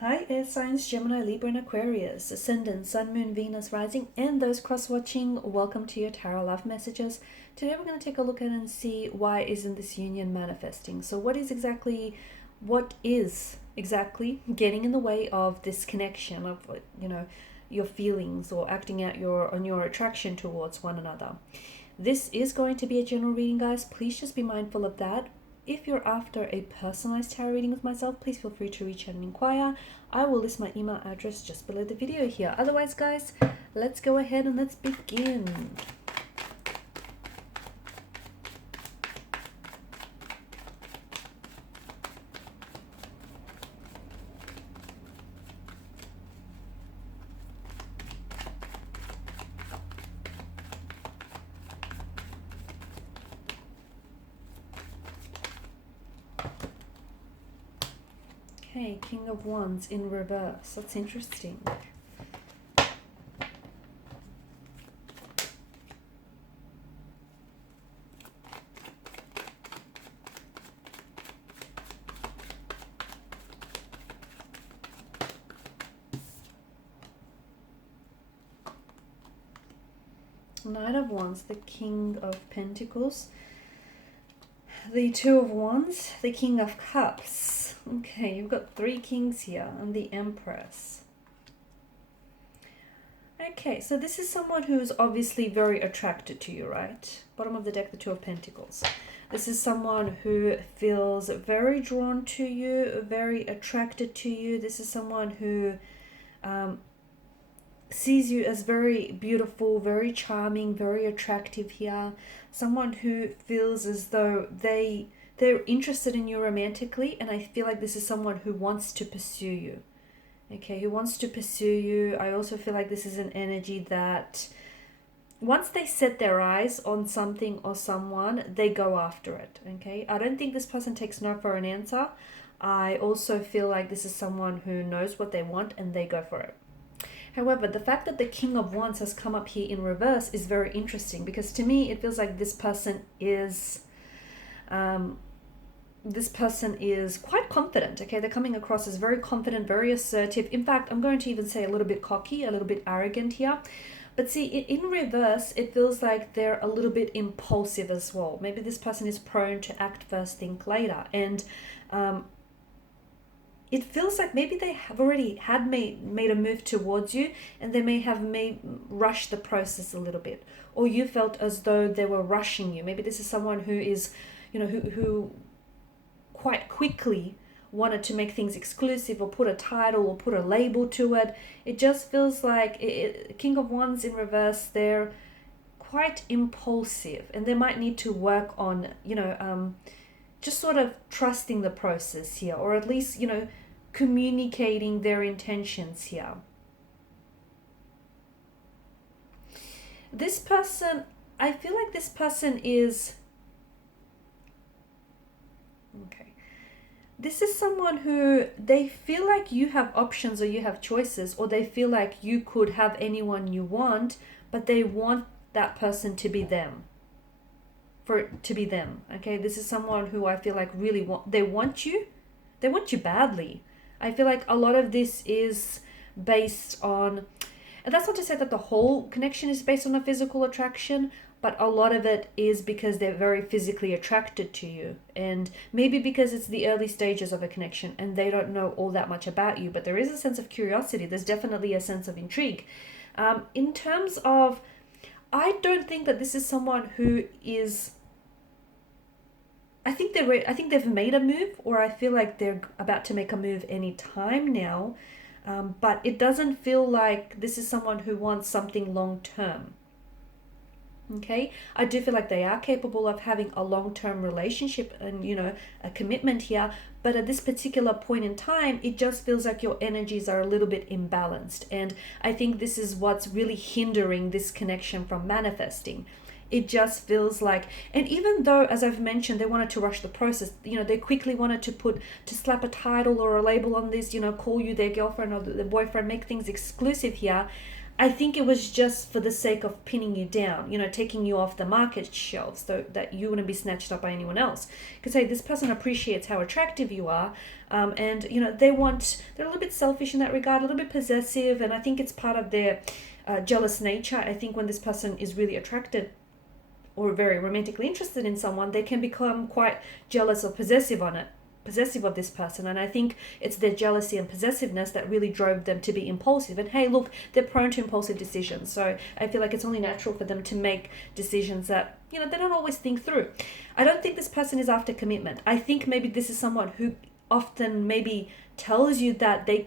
Hi, air signs Gemini, Libra, and Aquarius, Ascendant, Sun, Moon, Venus, Rising, and those cross-watching. Welcome to your Tarot Love Messages. Today we're going to take a look at and see why isn't this union manifesting. So what is exactly getting in the way of this connection of, your feelings or acting out on your attraction towards one another? This is going to be a general reading, guys. Please just be mindful of that. If you're after a personalized tarot reading with myself, please feel free to reach out and inquire. I will list my email address just below the video here. Otherwise, guys, let's go ahead and let's begin. Okay, King of Wands in reverse. That's interesting. Knight of Wands, the King of Pentacles, the Two of Wands, the King of Cups. Okay, you've got three kings here and the Empress. Okay, so this is someone who's obviously very attracted to you, right? Bottom of the deck, the Two of Pentacles. This is someone who feels very drawn to you, very attracted to you. This is someone who sees you as very beautiful, very charming, very attractive here. Someone who feels as though they're interested in you romantically, and I feel like this is someone who wants to pursue you. Okay, who wants to pursue you. I also feel like this is an energy that once they set their eyes on something or someone, they go after it. Okay, I don't think this person takes no for an answer. I also feel like this is someone who knows what they want and they go for it. However, the fact that the King of Wands has come up here in reverse is very interesting, because to me it feels like this person is quite confident. Okay, they're coming across as very confident, very assertive. In fact, I'm going to even say a little bit cocky, a little bit arrogant here. But see, in reverse, it feels like they're a little bit impulsive as well. Maybe this person is prone to act first, think later. And it feels like maybe they have already made a move towards you, and they may have rushed the process a little bit. Or you felt as though they were rushing you. Maybe this is someone who is, who quite quickly wanted to make things exclusive or put a title or put a label to it. It just feels like King of Wands in reverse, they're quite impulsive, and they might need to work on, just sort of trusting the process here, or at least, communicating their intentions here. This person, I feel like this person is... Okay. This is someone who they feel like you have options or you have choices, or they feel like you could have anyone you want, but they want that person to be them. For it to be them. Okay, this is someone who I feel like really they want you badly. I feel like a lot of this is based on, and that's not to say that the whole connection is based on a physical attraction, but a lot of it is because they're very physically attracted to you, and maybe because it's the early stages of a connection and they don't know all that much about you, but there is a sense of curiosity. There's definitely a sense of intrigue. In terms of, I don't think that this is someone who is... I think they've made a move, or I feel like they're about to make a move any time now. But it doesn't feel like this is someone who wants something long term. Okay, I do feel like they are capable of having a long-term relationship and, a commitment here. But at this particular point in time, it just feels like your energies are a little bit imbalanced. And I think this is what's really hindering this connection from manifesting. It just feels like, and even though, as I've mentioned, they wanted to rush the process, they quickly wanted to slap a title or a label on this, call you their girlfriend or their boyfriend, make things exclusive here. I think it was just for the sake of pinning you down, taking you off the market shelf so that you wouldn't be snatched up by anyone else. Because, hey, this person appreciates how attractive you are, and, they're a little bit selfish in that regard, a little bit possessive, and I think it's part of their jealous nature. I think when this person is really attracted or very romantically interested in someone, they can become quite jealous or possessive of this person, and I think it's their jealousy and possessiveness that really drove them to be impulsive. And hey, look, they're prone to impulsive decisions, so I feel like it's only natural for them to make decisions that they don't always think through. I don't think this person is after commitment. I think maybe this is someone who often maybe tells you that they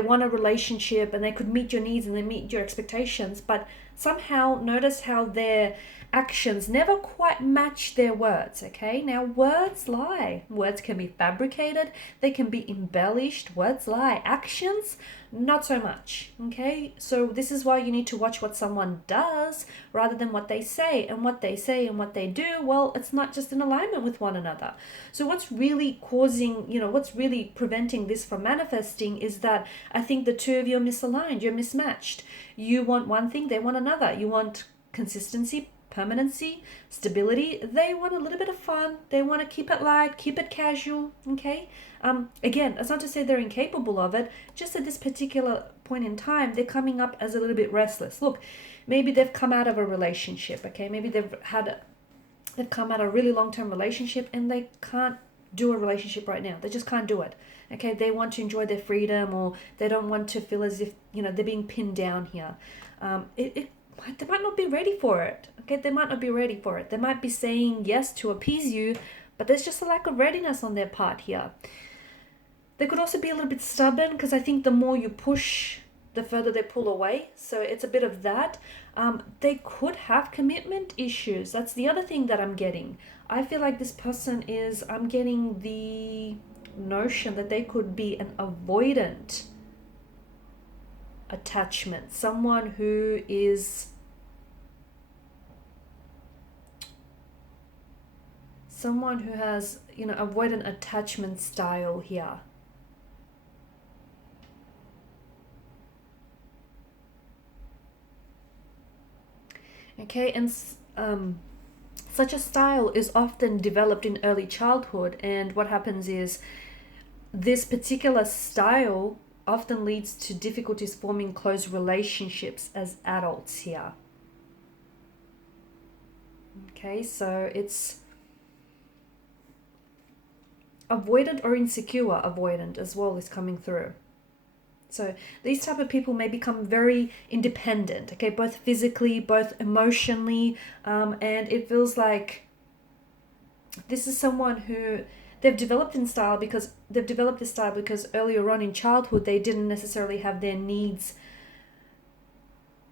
want a relationship and they could meet your needs and they meet your expectations, but somehow notice how their actions never quite match their words. Okay, now words lie. Words can be fabricated, they can be embellished. Words lie. Actions, not so much. Okay, so this is why you need to watch what someone does rather than what they say. And what they say and what they do, well, it's not just in alignment with one another. So what's really what's really preventing this from manifesting is that I think the two of you are misaligned. You're mismatched. You want one thing, they want another. You want consistency, permanency, stability. They want a little bit of fun. They want to keep it light, keep it casual. Okay. Again, it's not to say they're incapable of it. Just at this particular point in time, they're coming up as a little bit restless. Look, maybe they've come out of a relationship. Okay, maybe they've come out of a really long-term relationship and they can't do a relationship right now. They just can't do it. Okay, they want to enjoy their freedom, or they don't want to feel as if they're being pinned down here. They might not be ready for it. Okay, they might not be ready for it. They might be saying yes to appease you, but there's just a lack of readiness on their part here. They could also be a little bit stubborn, because I think the more you push, the further they pull away. So it's a bit of that. They could have commitment issues. That's the other thing that I'm getting. I feel like this person I'm getting the notion that they could be an avoidant attachment. Someone who is has avoidant attachment style here. Okay, and such a style is often developed in early childhood, and what happens is this particular style often leads to difficulties forming close relationships as adults here. Okay, so it's avoidant or insecure avoidant as well is coming through. So these type of people may become very independent, okay, both physically, both emotionally, and it feels like this is someone who they've developed this style because earlier on in childhood they didn't necessarily have their needs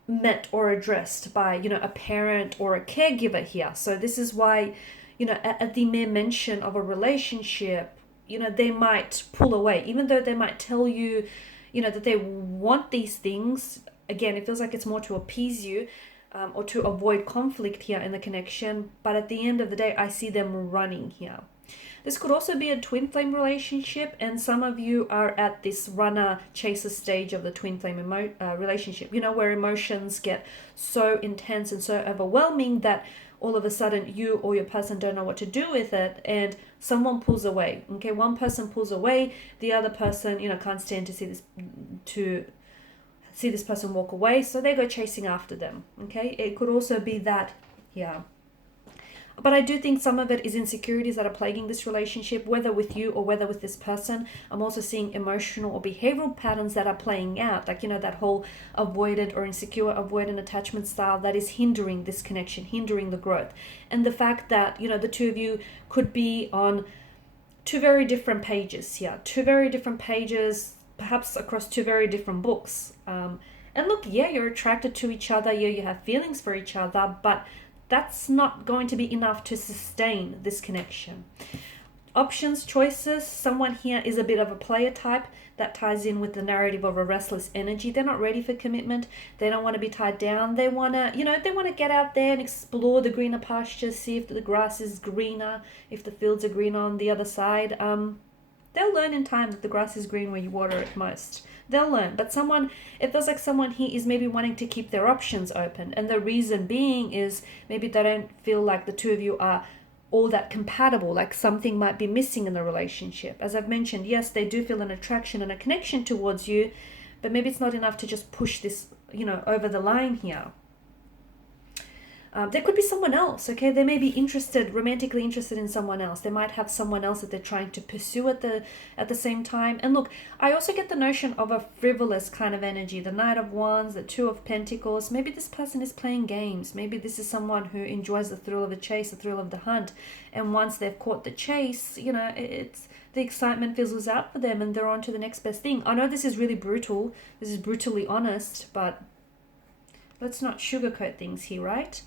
met or addressed by a parent or a caregiver here. So this is why at the mere mention of a relationship, they might pull away, even though they might tell you that they want these things. Again, it feels like it's more to appease you, or to avoid conflict here in the connection. But at the end of the day, I see them running here. This could also be a twin flame relationship, and some of you are at this runner-chaser stage of the twin flame relationship, where emotions get so intense and so overwhelming that all of a sudden you or your person don't know what to do with it, and someone pulls away. Okay, one person pulls away, the other person, can't stand to see this person walk away, so they go chasing after them. Okay, it could also be that, yeah. But I do think some of it is insecurities that are plaguing this relationship, whether with you or whether with this person. I'm also seeing emotional or behavioral patterns that are playing out, like, that whole avoidant or insecure avoidant attachment style that is hindering this connection, hindering the growth. And the fact that, the two of you could be on two very different pages here, perhaps across two very different books. And look, yeah, you're attracted to each other, yeah, you have feelings for each other, but that's not going to be enough to sustain this connection. Options, choices, someone here is a bit of a player type. That ties in with the narrative of a restless energy. They're not ready for commitment. They don't want to be tied down. They want to get out there and explore the greener pastures, see if the grass is greener, if the fields are greener on the other side. They'll learn in time that the grass is green where you water it most. They'll learn. But it feels like someone here is maybe wanting to keep their options open. And the reason being is maybe they don't feel like the two of you are all that compatible, like something might be missing in the relationship. As I've mentioned, yes, they do feel an attraction and a connection towards you, but maybe it's not enough to just push this, over the line here. There could be someone else, okay? They may be romantically interested in someone else. They might have someone else that they're trying to pursue at the same time. And look, I also get the notion of a frivolous kind of energy. The Knight of Wands, the Two of Pentacles. Maybe this person is playing games. Maybe this is someone who enjoys the thrill of the chase, the thrill of the hunt. And once they've caught the chase, it's the excitement fizzles out for them and they're on to the next best thing. I know this is really brutal. This is brutally honest, but let's not sugarcoat things here, right?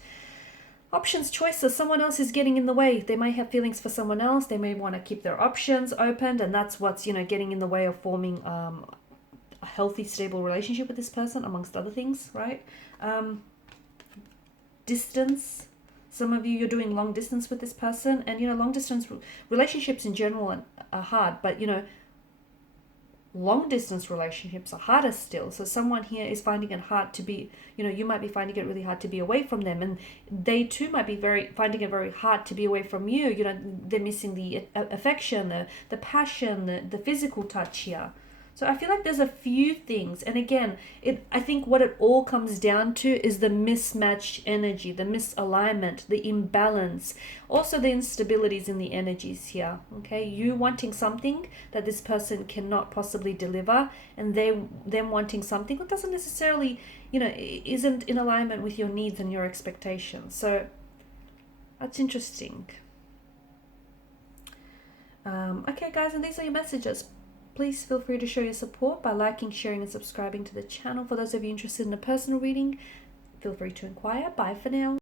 Options, choices. Someone else is getting in the way. They may have feelings for someone else. They may want to keep their options open, and that's what's, getting in the way of forming a healthy, stable relationship with this person, amongst other things, right? Distance. Some of you're doing long distance with this person, and, long distance relationships in general are hard, but, long distance relationships are harder still. So someone here is finding it hard to be, you might be finding it really hard to be away from them, and they too might be finding it very hard to be away from you. They're missing the affection, the passion, the physical touch here. So I feel like there's a few things, and again, I think what it all comes down to is the mismatched energy, the misalignment, the imbalance, also the instabilities in the energies here. Okay, you wanting something that this person cannot possibly deliver, and them wanting something that doesn't necessarily, isn't in alignment with your needs and your expectations. So that's interesting. Okay, guys, and these are your messages. Please feel free to show your support by liking, sharing, and subscribing to the channel. For those of you interested in a personal reading, feel free to inquire. Bye for now.